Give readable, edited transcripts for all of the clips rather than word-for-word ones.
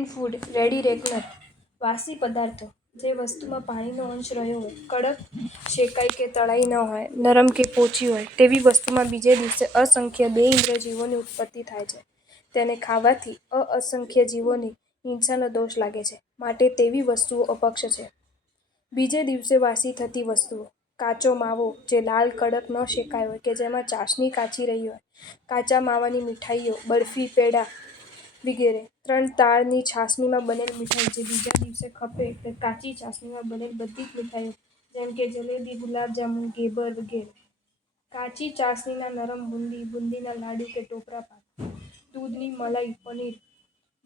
Jain food ready reckoner વાસી પદાર્થો જે વસ્તુમાં પાણીનો અંશ રહ્યો હોય, કડક શેકાઈ કે તળાઈ ન હોય, નરમ કે પોચી હોય તેવી વસ્તુમાં બીજે દિવસે અસંખ્ય બેઇન્દ્રિય જીવોની ઉત્પત્તિ થાય છે. તેને ખાવાથી અસંખ્ય જીવોની હિંસાનો દોષ લાગે છે, માટે તેવી વસ્તુઓ અપક્ષ છે. બીજે દિવસે વાસી થતી વસ્તુઓ: કાચો માવો જે લાલ કડક ન શેકાયો હોય કે જેમાં ચાસણી કાચી રહી હોય, કાચા માવાની મીઠાઈઓ, બરફી, પેડા વિગેરે. 3 તાળની ચાસણીમાં બનેલ મીઠાઈ જે બીજા દિવસે ખપે એટલે કાચી ચાસણીમાં બનેલ બધી જ મીઠાઈઓ જેમ કે જલેબી, ગુલાબજાંબુ, ઘેબર વગેરે. કાચી ચાસણીના નરમ બુંદી, બુંદીના લાડુ કે ટોપરા પાક, દૂધની મલાઈ, પનીર,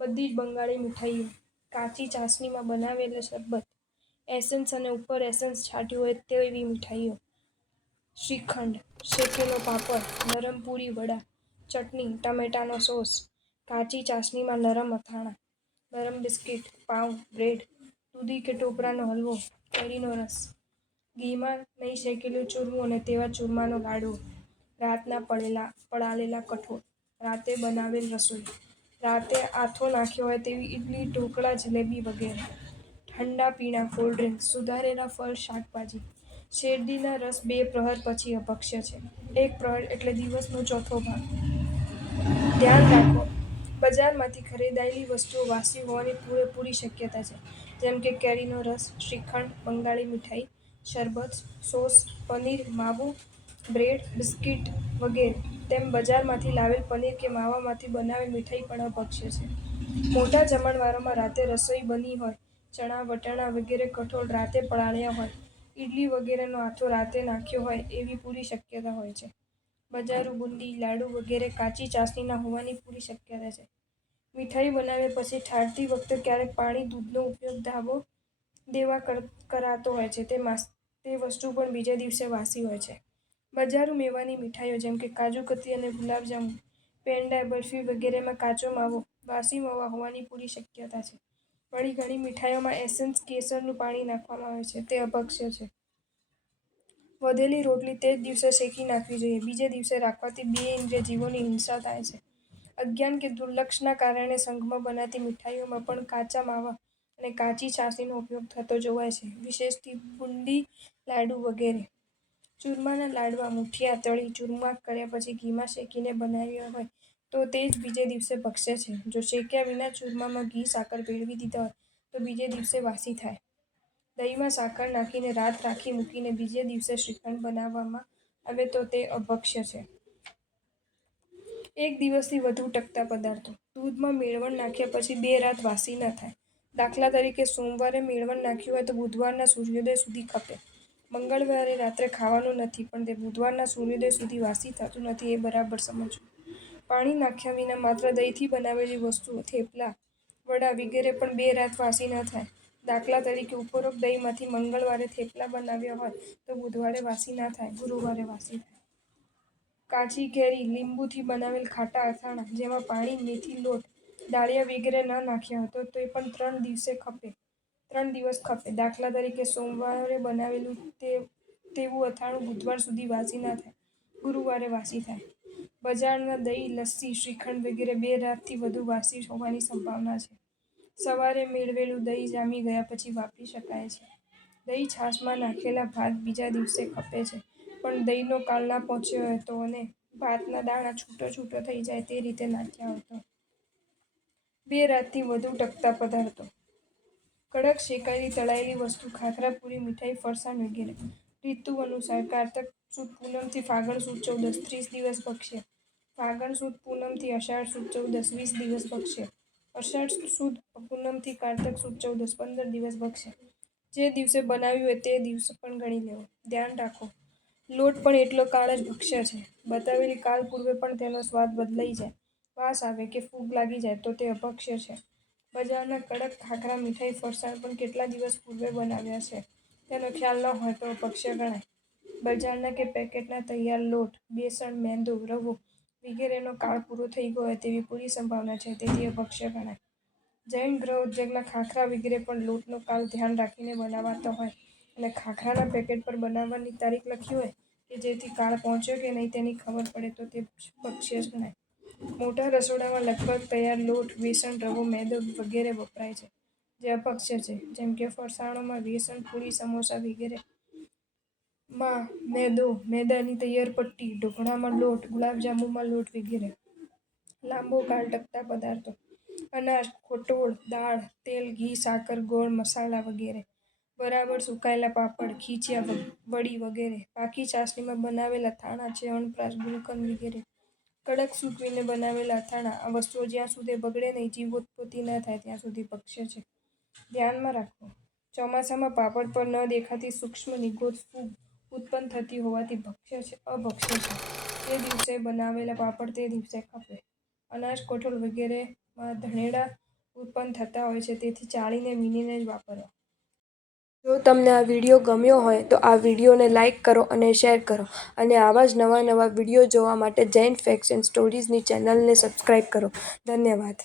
બધી જ બંગાળી મીઠાઈઓ, કાચી ચાસણીમાં બનાવેલ શરબત, એસન્સ અને ઉપર એસન્સ છાંટ્યું હોય તેવી મીઠાઈઓ, શ્રીખંડ, શેકેલો પાપડ, નરમ પૂરી વડા, ચટણી, ટામેટાનો સોસ, કાચી ચાસણીમાં નરમ અથાણાં, નરમ બિસ્કિટ, પાઉં, બ્રેડ, દૂધી કે ટોપરાનો હલવો, કેરીનો રસ, ઘીમાં નહીં શેકેલું ચૂરમું અને તેવા ચૂરમાનો લાડવો, રાતના પલાળેલા કઠોળ, રાતે બનાવેલ રસોઈ, રાતે આથો નાખ્યો હોય તેવી ઈડલી, ઢોકળા, જલેબી વગેરે. ઠંડા પીણા, કોલ્ડ ડ્રિંક્સ, સુધારેલા ફળ શાકભાજી, શેરડીના રસ 2 પ્રહર પછી અભક્ષ્ય છે. 1 પ્રહર એટલે દિવસનો ચોથો ભાગ. ધ્યાન રાખો, બજારમાંથી ખરીદાયેલી વસ્તુઓ વાસી હોવાની પૂરેપૂરી શક્યતા છે, જેમ કે કેરીનો રસ, શ્રીખંડ, બંગાળી મીઠાઈ, શરબત, સોસ, પનીર, માવું, બ્રેડ, બિસ્કિટ વગેરે. તેમ બજારમાંથી લાવેલ પનીર કે માવામાંથી બનાવેલ મીઠાઈ પણ અભક્ષ્ય છે. મોટા જમણવારોમાં રાતે રસોઈ બની હોય, ચણા, વટાણા વગેરે કઠોળ રાતે પલાળ્યા હોય, ઈડલી વગેરેનો આથો રાતે નાખ્યો હોય એવી પૂરી શક્યતા હોય છે. બજારું બુંદી, લાડુ વગેરે કાચી ચાસણીના હોવાની પૂરી શક્યતા છે. મીઠાઈ બનાવ્યા પછી ઠારતી વખતે ક્યારેક પાણી, દૂધનો ઉપયોગ ધાબો દેવા કરાતો હોય છે તે વસ્તુ પણ બીજે દિવસે વાસી હોય છે. બજારું મેવાની મીઠાઈઓ જેમ કે કાજુ કતરી અને ગુલાબજાંબુ, પેંડા, બરફી વગેરેમાં કાચો માવો, વાસી માવા હોવાની પૂરી શક્યતા છે. વળી ઘણી મીઠાઈઓમાં એસન્સ, કેસરનું પાણી નાખવામાં આવે છે તે અભક્ષ્ય છે. વધેલી રોટલી તે જ દિવસે શેકી નાખવી જોઈએ. બીજે દિવસે રાખવાથી બેઇન્દ્રિય જીવોની હિંસા થાય છે. અજ્ઞાન કે દુર્લક્ષના કારણે સંઘમાં બનાતી મીઠાઈઓમાં પણ કાચા માવા અને કાચી ચાસણીનો ઉપયોગ થતો જોવાય છે, વિશેષથી બુંદી, લાડુ વગેરે. ચૂરમાના લાડવા: મુઠિયા તળી ચૂરમા કર્યા પછી ઘીમાં શેકીને બનાવ્યા હોય તો તે જ બીજે દિવસે ભક્ષ્ય છે. જો શેક્યા વિના ચૂરમામાં ઘી, સાકર ભેળવી દીધા હોય તો બીજે દિવસે વાસી થાય. દહીંમાં સાકર નાખીને રાત રાખી મૂકીને બીજે દિવસે શ્રીખંડ બનાવવામાં આવે તો તે અભક્ષ્ય છે. 1 દિવસથી વધુ ટકતા પદાર્થો: દૂધમાં મેળવણ નાખ્યા પછી 2 રાત વાસી ન થાય. દાખલા તરીકે સોમવારે મેળવણ નાખ્યું હોય તો બુધવારના સૂર્યોદય સુધી ખપે. મંગળવારે રાત્રે ખાવાનું નથી પણ તે બુધવારના સૂર્યોદય સુધી વાસી થતું નથી એ બરાબર સમજવું. પાણી નાખ્યા વિના માત્ર દહીંથી બનાવેલી વસ્તુઓ, થેપલા, વડા વિગેરે પણ 2 રાત વાસી ન થાય. દાખલા તરીકે ઉપરોક્ત દહીંમાંથી મંગળવારે થેપલા બનાવ્યા હોય તો બુધવારે વાસી ના થાય, ગુરુવારે વાસી થાય. કાચી કેરી, લીંબુથી બનાવેલ ખાટા અથાણાં જેમાં પાણી, મેથી, લોટ, દાળિયા વિગેરે ન નાખ્યા હોય તો તે પણ 3 દિવસ ખપે. દાખલા તરીકે સોમવારે બનાવેલું તેવું અથાણું બુધવાર સુધી વાસી ના થાય, ગુરુવારે વાસી થાય. બજારના દહીં, લસ્સી, શ્રીખંડ વગેરે 2 રાતથી વધુ વાસી હોવાની સંભાવના છે. સવારે મેળવેલું દહીં જામી ગયા પછી વાપરી શકાય છે. દહીં છાશમાં નાખેલા ભાત બીજા દિવસે ખપે છે, પણ દહીંનો કાળ ના પહોંચ્યો હોય તો અને ભાતના દાણા છૂટો થઈ જાય તે રીતે નાખ્યા હોય તો. 2 રાતથી વધુ ટકતા પદાર્થો: કડક શેકાયેલી તળાયેલી વસ્તુ, ખાખરા, પૂરી, મીઠાઈ, ફરસાણ વગેરે. ઋતુ અનુસાર: કારતક સુદ પૂનમથી ફાગણ સુદ ચૌદસ 30 દિવસ ભક્ષ્ય. ફાગણ સુદ પૂનમથી અષાઢ સુદ ચૌદસ 20 દિવસ ભક્ષ્ય. અષાઢ સુદ પૂનમથી કારતક સુદ ચૌદસ 15 દિવસ ભક્ષ્ય. જે દિવસે બનાવ્યું હોય તે દિવસ પણ ગણી લેવો. ધ્યાન રાખો, લોટ પણ એટલો કાળ જ ભક્ષ્ય છે. બતાવેલી કાલ પૂર્વે પણ તેનો સ્વાદ બદલાઈ જાય, વાસ આવે કે ફૂગ લાગી જાય તો તે અભક્ષ્ય છે. બજારના કડક ખાખરા, મીઠાઈ, ફરસાણ પણ કેટલા દિવસ પૂર્વે બનાવ્યા છે તેનો ખ્યાલ ન હોય તો અભક્ષ્ય ગણાય. બજારના કે પેકેટના તૈયાર લોટ, બેસણ, મેંદો, રવો વિગેરેનો કાળ પૂરો થઈ ગયો હોય તેવી પૂરી સંભાવના છે તેથી અભક્ષ્ય ગણાય. જૈન ગૃહ ઉદ્યોગના ખાખરા વિગેરે પણ લોટનો કાળ ધ્યાન રાખીને બનાવાતા હોય અને ખાખરાના પેકેટ પર બનાવવાની તારીખ લખી હોય કે જેથી કાળ પહોંચ્યો કે નહીં તેની ખબર પડે તો તે ભક્ષ્ય જ ગણાય. મોટા રસોડામાં લગભગ તૈયાર લોટ, બેસન, રવો, મેદો વગેરે વપરાય છે, જે અપક્ષ્ય છે. જેમ કે ફરસાણોમાં બેસન, પૂરી, સમોસા વગેરેમાં મેદો, મેદાની તૈયાર પટ્ટી, ઢોકળામાં લોટ, ગુલાબજાંબુમાં લોટ વગેરે. લાંબો કાળ ટકતા પદાર્થો: અનાજ, કઠોળ, દાળ, તેલ, ઘી, સાકર, ગોળ, મસાલા વગેરે. બરાબર સૂકાયેલા પાપડ, ખીચિયા, વડી વગેરે. પાકી ચાસણીમાં બનાવેલા અથાણાં, ચ્યવનપ્રાશ, ગુલકંદ વગેરે. કડક સૂકવીને બનાવેલા અથાણાં: આ વસ્તુઓ જ્યાં સુધી બગડે નહીં, જીવોત્પત્તિ ન થાય ત્યાં સુધી ભક્ષ્ય છે. ધ્યાનમાં રાખો: ચોમાસામાં પાપડ પર ન દેખાતી સૂક્ષ્મ નિગોદ ફૂગ ઉત્પન્ન થતી હોવાથી અભક્ષ્ય છે. જે દિવસે બનાવેલા પાપડ તે દિવસે ખપે. અનાજ, કઠોળ વગેરેમાં ધણેડા ઉત્પન્ન થતા હોય છે, તેથી ચાળીને વીણીને જ વાપરવા. જો તમને આ વિડીયો ગમ્યો હોય તો આ વિડીયોને લાઇક કરો અને શેર કરો, અને આવા જ નવા વિડીયો જોવા માટે જૈન ફેક્ટ્સ એન્ડ સ્ટોરીઝની ચેનલને સબસ્ક્રાઇબ કરો. ધન્યવાદ.